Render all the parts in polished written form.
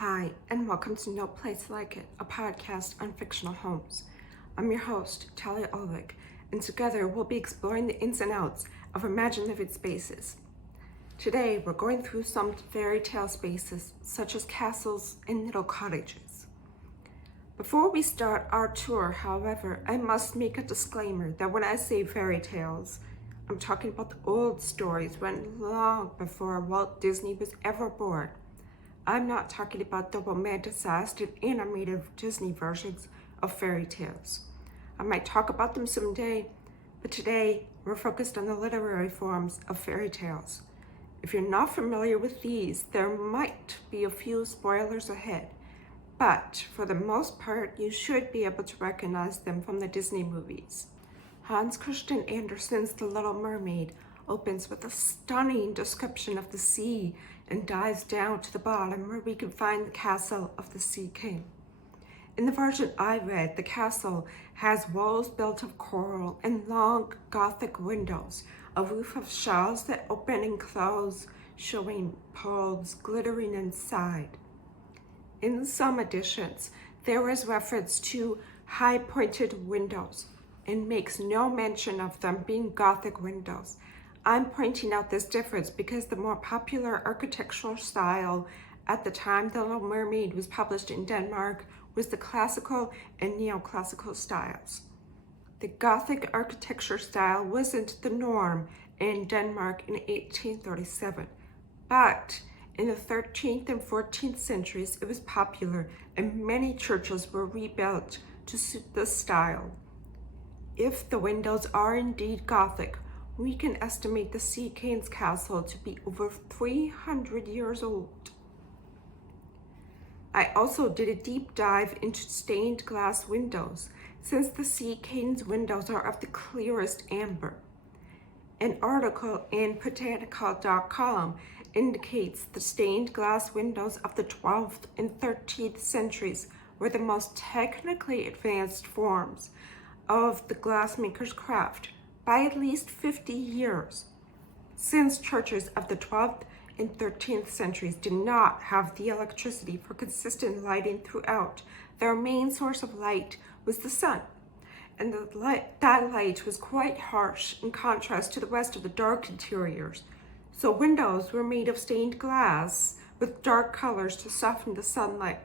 Hi, and welcome to No Place Like It, a podcast on fictional homes. I'm your host, Talia, and together we'll be exploring the ins and outs of imaginative spaces. Today, we're going through some fairy tale spaces, such as castles and little cottages. Before we start our tour, however, I must make a disclaimer that when I say fairy tales, I'm talking about the old stories written long before Walt Disney was ever born. I'm not talking about the romanticized and animated Disney versions of fairy tales. I might talk about them someday, but today we're focused on the literary forms of fairy tales. If you're not familiar with these, there might be a few spoilers ahead, but for the most part, you should be able to recognize them from the Disney movies. Hans Christian Andersen's The Little Mermaid opens with a stunning description of the sea and dives down to the bottom where we can find the castle of the Sea King. In the version I read, the castle has walls built of coral and long Gothic windows, a roof of shells that open and close, showing pearls glittering inside. In some editions, there is reference to high-pointed windows and makes no mention of them being Gothic windows. I'm pointing out this difference because the more popular architectural style at the time The Little Mermaid was published in Denmark was the classical and neoclassical styles. The Gothic architecture style wasn't the norm in Denmark in 1837, but in the 13th and 14th centuries it was popular and many churches were rebuilt to suit this style. If the windows are indeed Gothic, we can estimate the Sea King's castle to be over 300 years old. I also did a deep dive into stained glass windows, since the Sea King's windows are of the clearest amber. An article in botanical.com indicates the stained glass windows of the 12th and 13th centuries were the most technically advanced forms of the glassmaker's craft by at least 50 years. Since churches of the 12th and 13th centuries did not have the electricity for consistent lighting throughout, their main source of light was the sun, and that light was quite harsh in contrast to the rest of the dark interiors. So windows were made of stained glass with dark colors to soften the sunlight.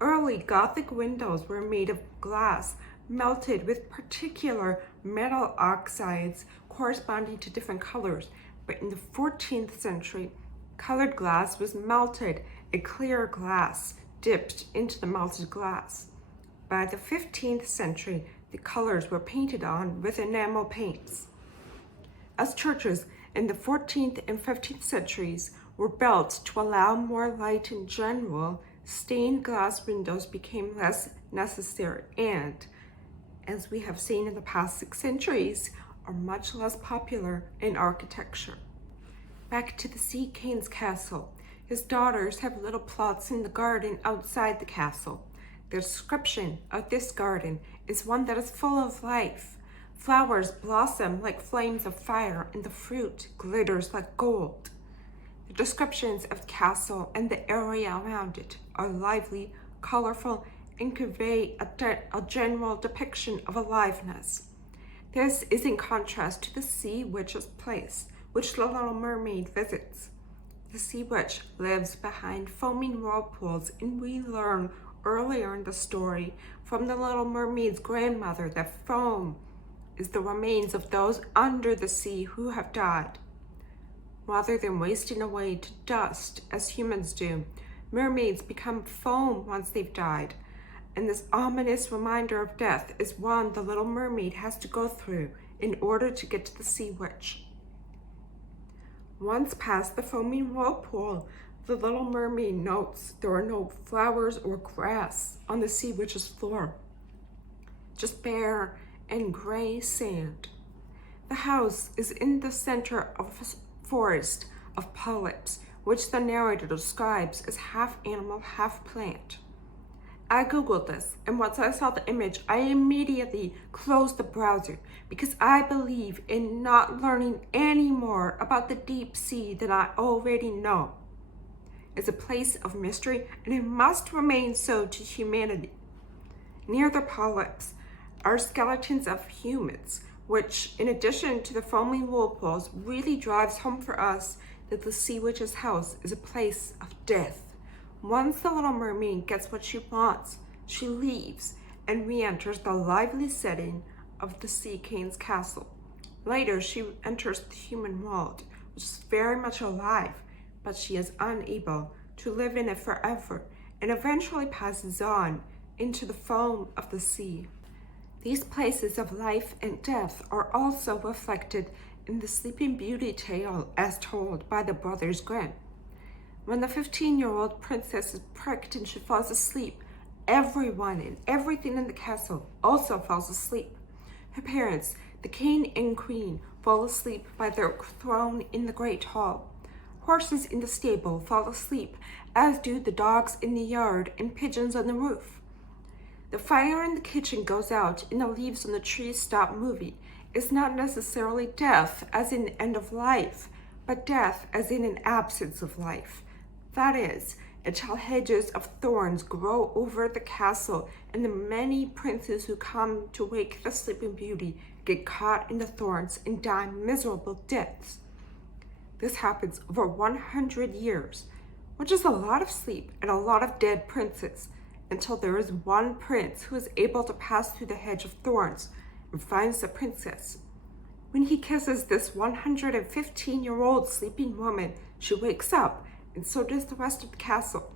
Early Gothic windows were made of glass melted with particular metal oxides corresponding to different colors, but in the 14th century, colored glass was melted and clear glass dipped into the melted glass. By the 15th century, the colors were painted on with enamel paints. As churches in the 14th and 15th centuries were built to allow more light in general, stained glass windows became less necessary and, as we have seen in the past 6 centuries, are much less popular in architecture. Back to the Sea King's castle. His daughters have little plots in the garden outside the castle. The description of this garden is one that is full of life. Flowers blossom like flames of fire, and the fruit glitters like gold. The descriptions of the castle and the area around it are lively, colorful, and convey a general depiction of aliveness. This is in contrast to the Sea Witch's place, which the Little Mermaid visits. The Sea Witch lives behind foaming whirlpools, and we learn earlier in the story from the Little Mermaid's grandmother that foam is the remains of those under the sea who have died. Rather than wasting away to dust as humans do, mermaids become foam once they've died. And this ominous reminder of death is one the Little Mermaid has to go through in order to get to the Sea Witch. Once past the foaming whirlpool, the Little Mermaid notes there are no flowers or grass on the Sea Witch's floor, just bare and gray sand. The house is in the center of a forest of polyps, which the narrator describes as half animal, half plant. I googled this, and once I saw the image, I immediately closed the browser because I believe in not learning any more about the deep sea than I already know. is a place of mystery, and it must remain so to humanity. Near the polyps are skeletons of humans, which, in addition to the foaming whirlpools, really drives home for us that the Sea Witch's house is a place of death. Once the Little Mermaid gets what she wants, she leaves and re-enters the lively setting of the Sea King's castle. Later, she enters the human world, which is very much alive, but she is unable to live in it forever, and eventually passes on into the foam of the sea. These places of life and death are also reflected in the Sleeping Beauty tale as told by the Brothers Grimm. When the 15-year-old princess is pricked and she falls asleep, everyone and everything in the castle also falls asleep. Her parents, the king and queen, fall asleep by their throne in the great hall. Horses in the stable fall asleep, as do the dogs in the yard and pigeons on the roof. The fire in the kitchen goes out and the leaves on the trees stop moving. It's not necessarily death as in end of life, but death as in an absence of life. That is, until hedges of thorns grow over the castle and the many princes who come to wake the Sleeping Beauty get caught in the thorns and die miserable deaths. This happens over 100 years, which is a lot of sleep and a lot of dead princes, until there is one prince who is able to pass through the hedge of thorns and finds the princess. When he kisses this 115-year-old sleeping woman, she wakes up, and so does the rest of the castle.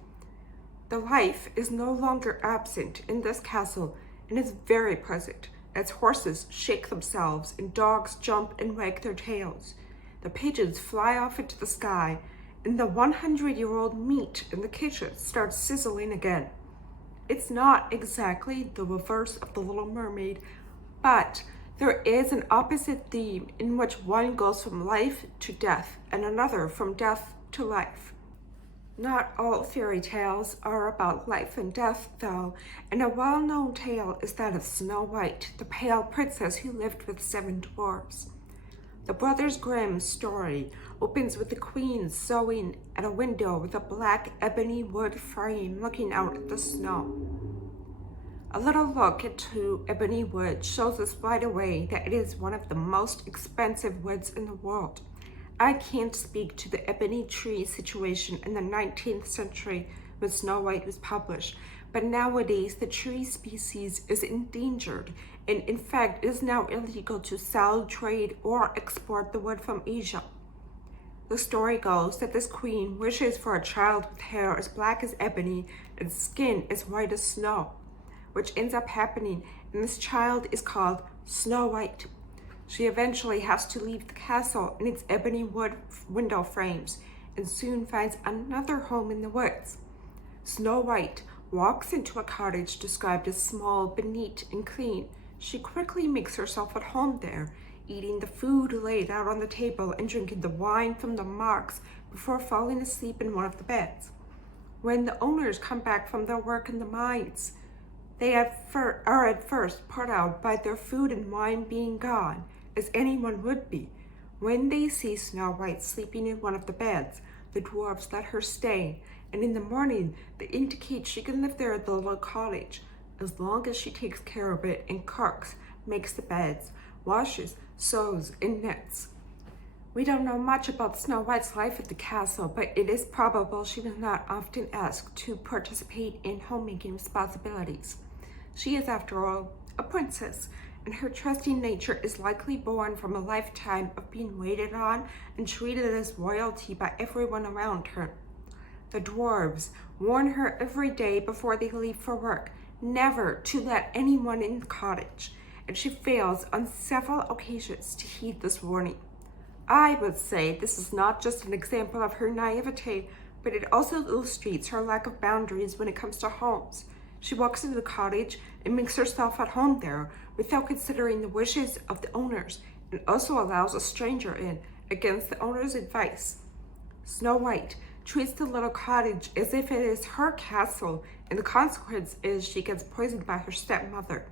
The life is no longer absent in this castle and is very present, as horses shake themselves and dogs jump and wag their tails. The pigeons fly off into the sky, and the 100-year-old meat in the kitchen starts sizzling again. It's not exactly the reverse of the Little Mermaid, but there is an opposite theme in which one goes from life to death and another from death to life. Not all fairy tales are about life and death, though, and a well-known tale is that of Snow White, the pale princess who lived with 7 dwarfs. The Brothers Grimm's story opens with the queen sewing at a window with a black ebony wood frame looking out at the snow. A little look into ebony wood shows us right away that it is one of the most expensive woods in the world. I can't speak to the ebony tree situation in the 19th century when Snow White was published, but nowadays the tree species is endangered, and in fact it is now illegal to sell, trade, or export the wood from Asia. The story goes that this queen wishes for a child with hair as black as ebony and skin as white as snow, which ends up happening, and this child is called Snow White. She eventually has to leave the castle and its ebony wood window frames and soon finds another home in the woods. Snow White walks into a cottage described as small but neat and clean. She quickly makes herself at home there, eating the food laid out on the table and drinking the wine from the mugs before falling asleep in one of the beds. When the owners come back from their work in the mines, they are at first put out by their food and wine being gone, as anyone would be. When they see Snow White sleeping in one of the beds, the dwarves let her stay, and in the morning they indicate she can live there at the little cottage, as long as she takes care of it and cooks, makes the beds, washes, sews, and knits. We don't know much about Snow White's life at the castle, but it is probable she was not often asked to participate in homemaking responsibilities. She is, after all, a princess, and her trusting nature is likely born from a lifetime of being waited on and treated as royalty by everyone around her. The dwarves warn her every day before they leave for work never to let anyone in the cottage, and she fails on several occasions to heed this warning. I would say this is not just an example of her naivete, but it also illustrates her lack of boundaries when it comes to homes. She walks into the cottage and makes herself at home there without considering the wishes of the owners, and also allows a stranger in against the owner's advice. Snow White treats the little cottage as if it is her castle, and the consequence is she gets poisoned by her stepmother.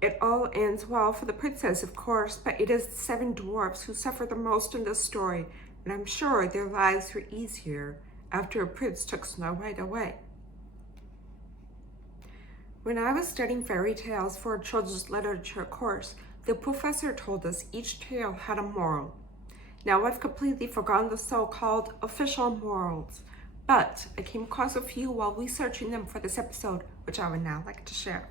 It all ends well for the princess, of course, but it is the 7 dwarfs who suffer the most in this story, and I'm sure their lives were easier after a prince took Snow White away. When I was studying fairy tales for a children's literature course, the professor told us each tale had a moral. Now I've completely forgotten the so-called official morals, but I came across a few while researching them for this episode, which I would now like to share.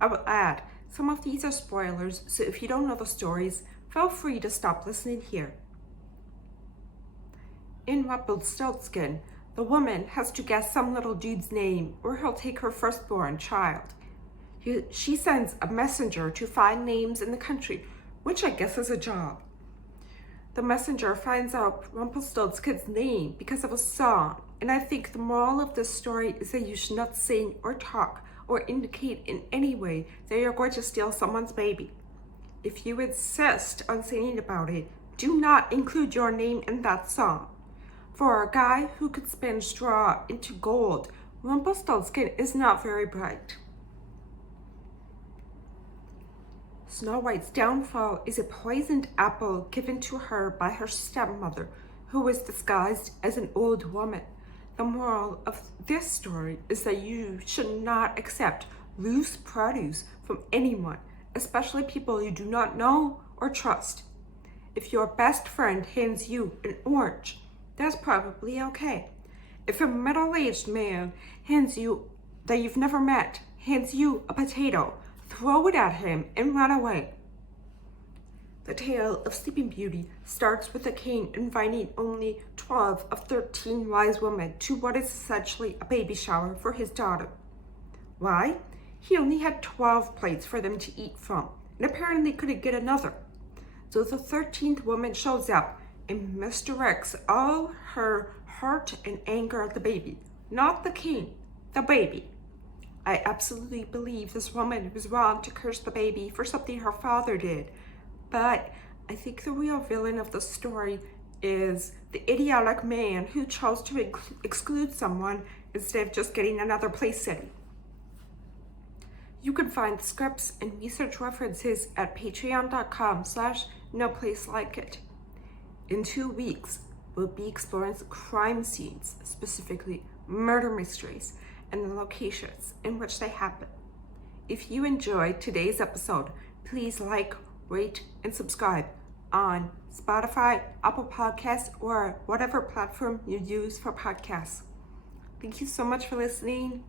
I will add, some of these are spoilers, so if you don't know the stories, feel free to stop listening here. In Rumpelstiltskin, the woman has to guess some little dude's name or he'll take her firstborn child. She sends a messenger to find names in the country, which I guess is a job. The messenger finds out Rumpelstiltskin's name because of a song, and I think the moral of this story is that you should not sing or talk or indicate in any way that you're going to steal someone's baby. If you insist on singing about it, do not include your name in that song. For a guy who could spin straw into gold, Rumpelstiltskin is not very bright. Snow White's downfall is a poisoned apple given to her by her stepmother, who was disguised as an old woman. The moral of this story is that you should not accept loose produce from anyone, especially people you do not know or trust. If your best friend hands you an orange, that's probably okay. If a middle-aged man that you've never met hands you a potato, throw it at him and run away. The tale of Sleeping Beauty starts with the king inviting only 12 of 13 wise women to what is essentially a baby shower for his daughter. Why? He only had 12 plates for them to eat from, and apparently couldn't get another. So the 13th woman shows up and misdirects all her heart and anger at the baby. Not the king, the baby. I absolutely believe this woman was wrong to curse the baby for something her father did. But I think the real villain of the story is the idiotic man who chose to exclude someone instead of just getting another place setting. You can find scripts and research references at patreon.com/noplacelikeit. In 2 weeks, we'll be exploring crime scenes, specifically murder mysteries, and the locations in which they happen. If you enjoyed today's episode, please like, rate, and subscribe on Spotify, Apple Podcasts, or whatever platform you use for podcasts. Thank you so much for listening.